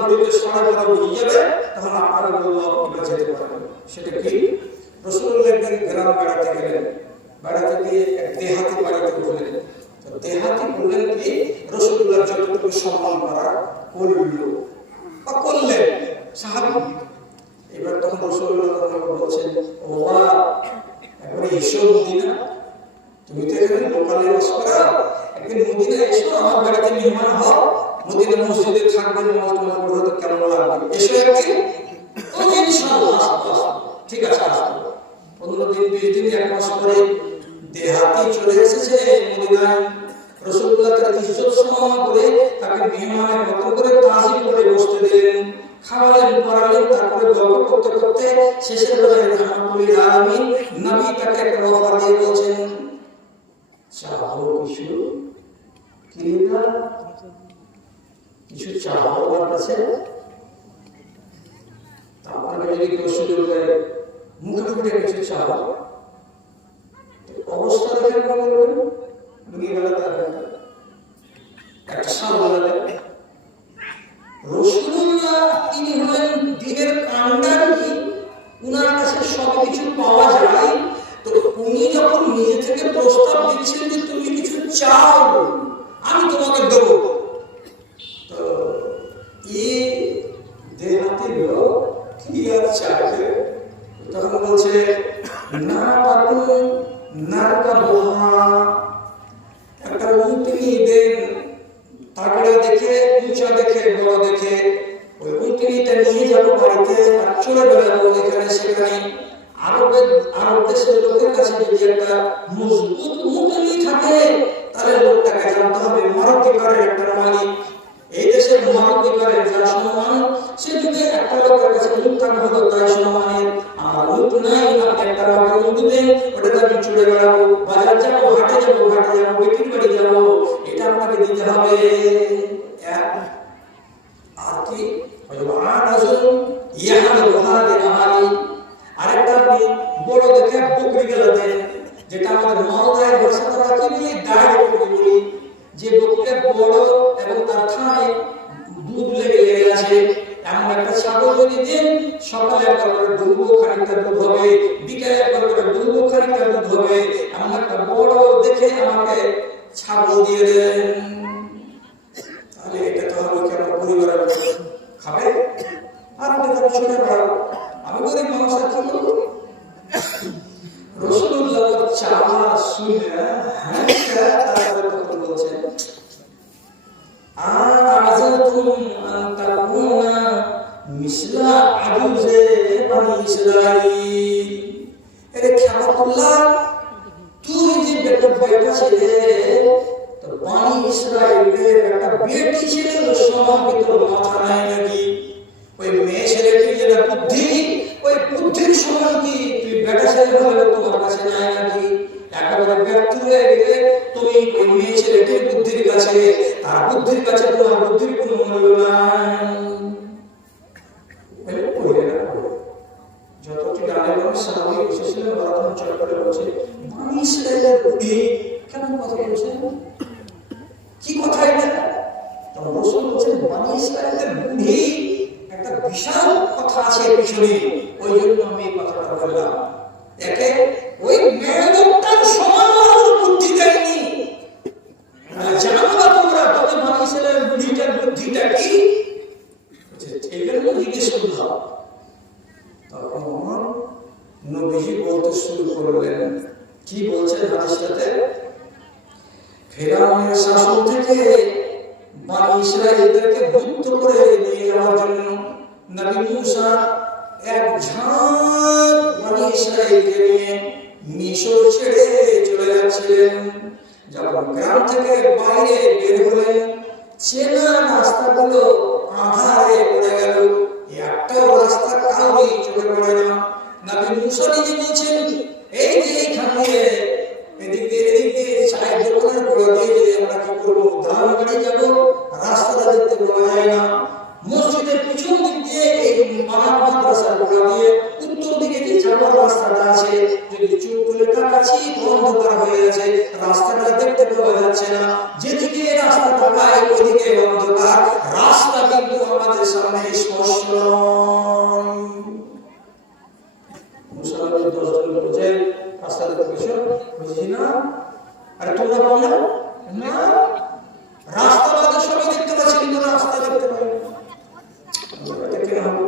বারো বেজে যাবে তখন আপনারা এবার যেতে পারবেন সেটা কি? রসুল্লাহ একদিন গ্রাম বেড়াতে গেলেন। বেড়াতে গিয়ে এক দেহাতি বাড়িতে তো দেহাতি বললেন কি? রসুল্লাহ যতটুকু সম্মান করা করল বা করলেন সাহাবি এবার তখন রসুল্লাহ বলছেন, ও বাবা একবারে এসো মদিনা তুমি তো এখানে লোকালে বাস করা। একদিন মদিনা এসো, আমার বাড়িতে মেহমান হও। মদিনা মসজিদে থাকবেন পড়বে তো কেমন লাগবে এসো একদিন। ঠিক আছে পনেরো দিন, বিশ দিন, এক মাস পরে দেহাতি চলে এসেছে মদিনায়। রসুল্লাহ তার ইজ্জত সম্মান করে তাকে মেহমানের মতো করে তাজিম করে বসতে দিলেন। খাওয়ালেন পড়ালেন তারপরে গল্প করতে করতে শেষের বেলায় রহমতুল্লিল আলমী নবী তাকে একটা অফার দিয়ে বলছেন, চাও কিছু? কি? কিছু চাও আমার যদি উনার কাছে সবকিছু পাওয়া যায়। তো উনি যখন নিজে থেকে প্রস্তাব দিচ্ছেন যে তুমি কিছু চাও, আমি তোমাকে দেবো তো এই দেহাতি লোক তখন বলছে না পারুন না কাবুহা চলে বেড়াবো, বাজার যাব হাটে যাব হাটে যাব বিক্রি বাড়ি যাব, এটা আপনাকে দিতে হবে। দেন যেটা আমাদের বলি? গাড়ি বকরি বলি। যে বকরিটা বড় এবং তার থানায় দুধ লেগে লেগে আছে এমন একটা ছাগল যদি সকালে একবার করে দুধ খানিকটা দুধ হবে বিকেলে একবার করে দুধ খানিকটা দুধ হবে। এমন একটা বড় দেখে আমাকে ছাগল দিয়ে দেন তাহলে এটা তো হবে আমার পরিবারের খাবে? আর আমি করব? চাওয়া শুনে হ্যাঁ? কি? তুই ছেলে হলে তোমার কাছে নাই নাকি? একেবারে ব্যর্থ হয়ে গেলে তুমি ওই ছেলেটির বুদ্ধির কাছে, তার বুদ্ধির কাছে তোমার বুদ্ধির কোনো মূল্য নাই। বলছে কথা বলছে? কি কথা বুদ্ধি বিশাল কথা আছে পিছনে ওই জন্য আমি এই কথাটা বললাম। একে ওই মেয়েদের সমান বুদ্ধি দেয়নি আর জানো তোমরা তবে ইসরায়েলের বুদ্ধিটার বুদ্ধিটা কি? এগুলো জিজ্ঞেস করলাম তখন নবীজি বলতে শুরু করলেন, কি বলছেন হাদিসটাতে ফেরাউনের শাসন থেকে বানি ইসরায়েলদেরকে মুক্ত করে নিয়ে যাওয়ার জন্য নবী মুসা এক ঝাঁক বানি ইসরায়েলকে নিয়ে মিশর ছেড়ে চলে যাচ্ছিলেন। যখন গ্রাম থেকে বাইরে বের হলেন, চেনা রাস্তাগুলো আধারে পড়ে গেল। একটাও রাস্তা কাউই চোখে পড়ে না। নবী মুসা নিজে বলছেন, এই যে এইখানে এদিক দিয়ে এদিক দিয়ে চায়ের দোকানের করে দিয়ে যে আমরা কি করব? ধান গাড়ি যাব? রাস্তাটা দেখতে পাওয়া যায় না। মসজিদের পিছন দিক রাস্তাটা দেখতে পাওয়া যাচ্ছে না। যেদিকে রাস্তা তাকায়, ওদিকে রাস্তা কিন্তু আমাদের সামনে স্পষ্ট মুসলমানদের দশজন বোঝে রাস্তাটা কিছু বুঝি না? আর না? রাস্তা দেখতে পাচ্ছি, কিন্তু রাস্তা দেখতে পাই দেখতে হবে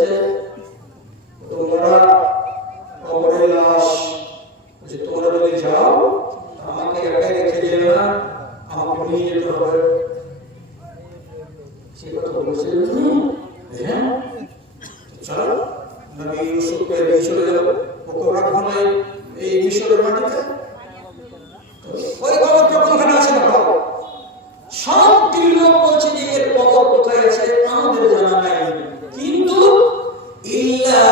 বুঝে যাচ্ছে তোমরা কবরের লাশ যে তোমরা যদি যাও আমাকে একাই রেখে যেও না আমাকে নিয়ে যেতে হবে সে কথা বলেছিলেন তুমি হ্যাঁ চলো নবী ইউসুফকে নিয়ে চলে যাও ওকে রাখব না এই মিশরের মাটিতে তো ওই কবরটা কোনখানে আছে দেখো সব লোক বলছে যে এর কবর কোথায় আছে আমাদের জানা নাই কিন্তু ইল্লা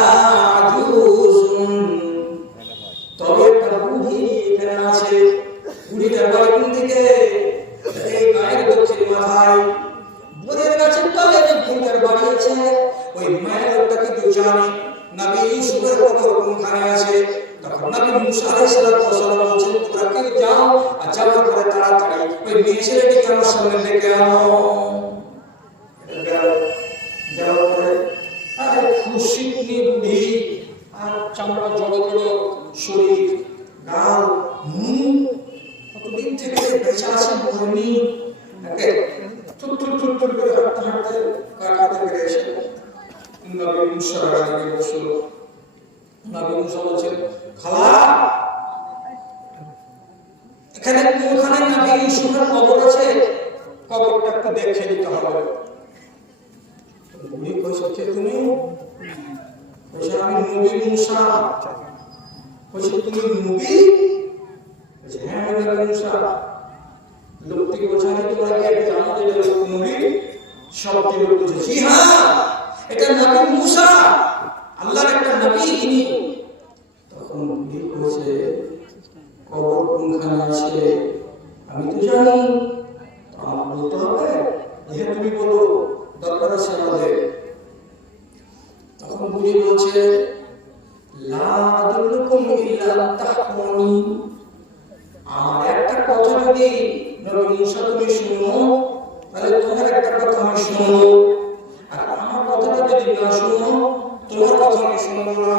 আজুজুন তবে একটা বুড়ি এখানে আছে বুড়িটার বাড়ি কোন দিকে এই গায়ের দক্ষিণ মাথায় বুড়ির গাছের তলে যে বুড়িটার বাড়ি আছে ওই মায়ের লোকটা কিন্তু জানে নবী ইউসুফের কবর কোনখানে আছে তখন নবী মুসা আলাইহিস সালাম বলছেন তোমরা কেউ যাও আর যাওয়ার পরে তাড়াতাড়ি ওই মেয়ে সামনে ডেকে আনো খুশি নিয়ে আর চামড়া জড়ো জড়ো শরীর, গাল, মুখ। থেকে বেঁচে আছে টুক টুক টুক করে হাঁটতে হাঁটতে কাটাতে পেরে নবী নবী খালা এখানে কোনখানে নবী ইউসুফের কবর আছে? কবরটা একটু দেখে দিতে হবে। বুড়ি কইছে তুমি? কইছে আমি নবী মুসা। কইছে তুমি নবী? কইছে হ্যাঁ আমি নবী মুসা। লোকটি বলছে আমি তোমরা কি এটা জানো যে নবী? কি বলছে জি হ্যাঁ এটা নবী মুসা। আল্লাহর একটা নবী ইনি তখন বুড়ি কইছে কবর কোনখানে আছে? আমি তো জানি। আমার বলতে হবে যে তুমি বলো দরকার আছে আমাদের। তখন বুড়ি বলছে একটা কথা যদি নবী তুমি শুনো, তাহলে তোমার একটা কথা আমি শুনব। আর আমার কথাটা যদি না শুনো, তোমার কথা আমি শুনব না।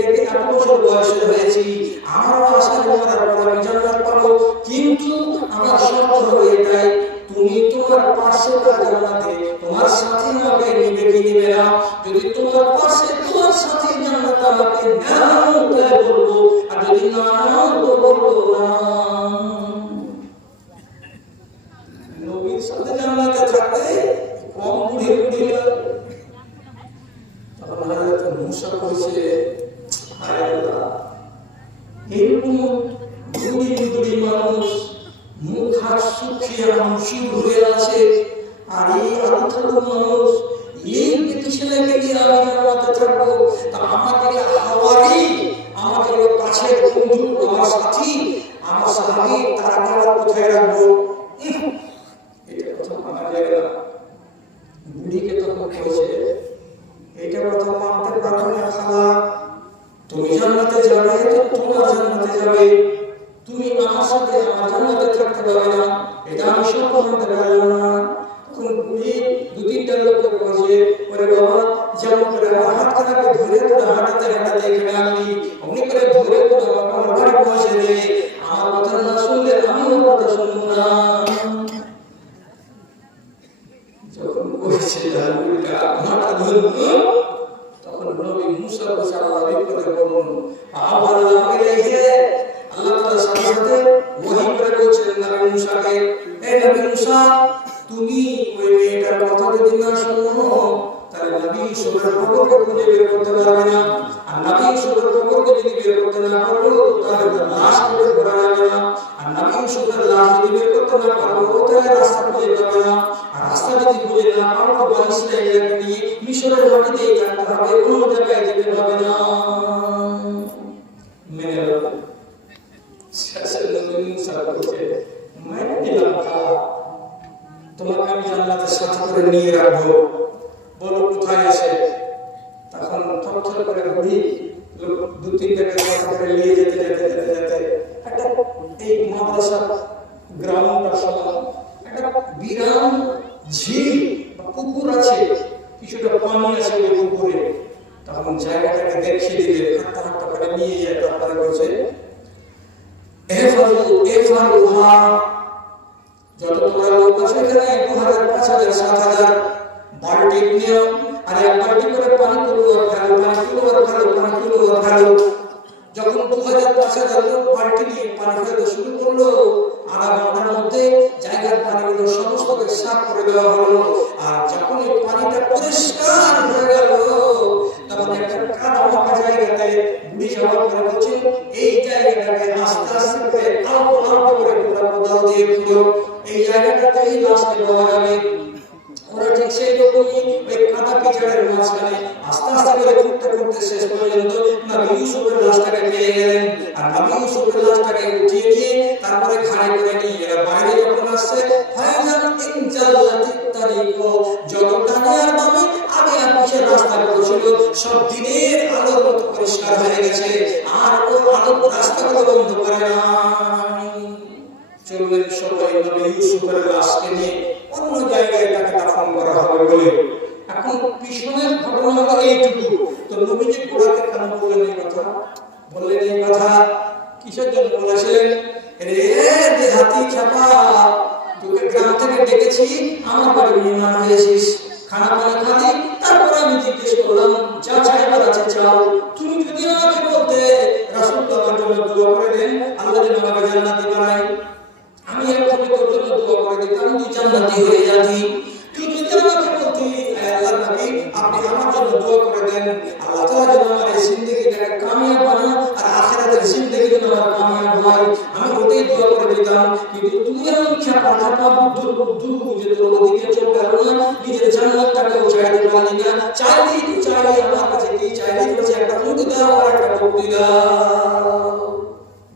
নবীর সাথে জান্নাতে থাকতে কম বুড়ি বুড়ি তখন হযরত মুসা কইছে এরকম মুখ হাত শুকিয়ে আছে, আর এই মানুষ, এই ছেলেকে নিয়ে আমি জান্নাতে থাকব, তা আমাকে হাওয়ারি, আমাকে কাছে আমার সাথী, আমার তারা তারা কোথায় রাখব ইহ, এটা কথা মানা যায় না বুড়িকে তখন কইছে এটা কথা মানতে পারো না খালা তুমি জান্নাতে যাবে তো তোমার জান্নাতে যাবে তুমি আমার সাথে আমার জান্নাতে থাকতে পারবে না এটা আমি সব মানতে পারলাম না তখন বুড়ি দু তিনটা লোক বলছে বাবা যেমন করে আমার হাত খানাকে ধরে তোরা হাঁটাতে হাঁটাতে এখানে আনলি অমনি করে ধরে তোরা আমার বাড়ি পৌঁছে দে আমার কথা না শুনলে আমি কথা শুনব না। যখন বুড়িটা মাথা ধরলো তখন নবী মুসা বসে বিপদে পড়লেন আবার আল্লাহ লেগে আল্লাহ তাআলা সাথে সাথে ওহী করে বলছিলেন নবী মুসাকে এই নবী মুসা, তুমি ওই মেয়েটার কথা যদি না শোনো তাহলে নবী সুবহান কবরকে খুঁজে বের করতে পারবে না আর নবী সুবহান কবরকে যদি বের করতে না পারলো তাহলে লাশ খুঁজে বের হবে না আর নবী সুবহান লাশ যদি বের করতে না পারলো তাহলে রাস্তা খুঁজে পাবে না আর রাস্তা যদি খুঁজে না পারো তো বলিসটা এর দিয়ে মিশরের মাটিতে জানতে হবে কোনো জায়গায় যেতে হবে না মেনে রাখো শেষের নবী মুসা বলছে মেনে রাখা তোমাকে আমি জান্নাতের সাথে করে নিয়ে রাখবো ওই পুকুরে তখন জায়গাটাকে দেখিয়ে দিলে করে নিয়ে যায় তারপরে বলছে যখন পাঁচ হাজার শুরু করল, আধা মধ্যে জায়গার পানিগুলো সমস্তকে সাফ করে দেওয়া হলো। আর নবী লাশটাকে উঠিয়ে নিয়ে তারপরে ঘাড়ে করে নিয়ে এরা বাইরে যখন আসছে ফায়জান ইনজাল্লাতিত তারিক যত টানে আর দামে আগে আর পিছে রাস্তা করেছিল সব দিনের আলোর পরিষ্কার হয়ে গেছে। আর ও আলো রাস্তাগুলো বন্ধ করে নাই। চললেন সবাই নবী ইউসুফের লাশকে নিয়ে অন্য জায়গায় তাকে দাফন করা হবে বলে। এখন পিছনের ঘটনা হলো এইটুকু। তো নবীজি গোড়াতে কেন বললেন এই কথা বললেন, এই কথা কিসের জন্য বলেছিলেন? রে দেহাতি ছাপা তোকে গ্রাম থেকে ডেকেছি, আমার বাড়ি মেহমান হয়েছিস। খানা পানি খালি তারপর আমি জিজ্ঞেস করলাম যা চাইবার আছে চাও তুমি যদি আমাকে বলতে রাসূল তোমার জন্য দোয়া করে দেন, আল্লাহ যেন আমাকে জান্নাতি বানায়। আমি এখনই তোর জন্য দোয়া করে দিতাম, তুই জান্নাতি হয়ে যাবি। তুই যদি আমাকে বলতি "হে আল্লাহর নবী, আপনি আমার জন্য দোয়া করে দেন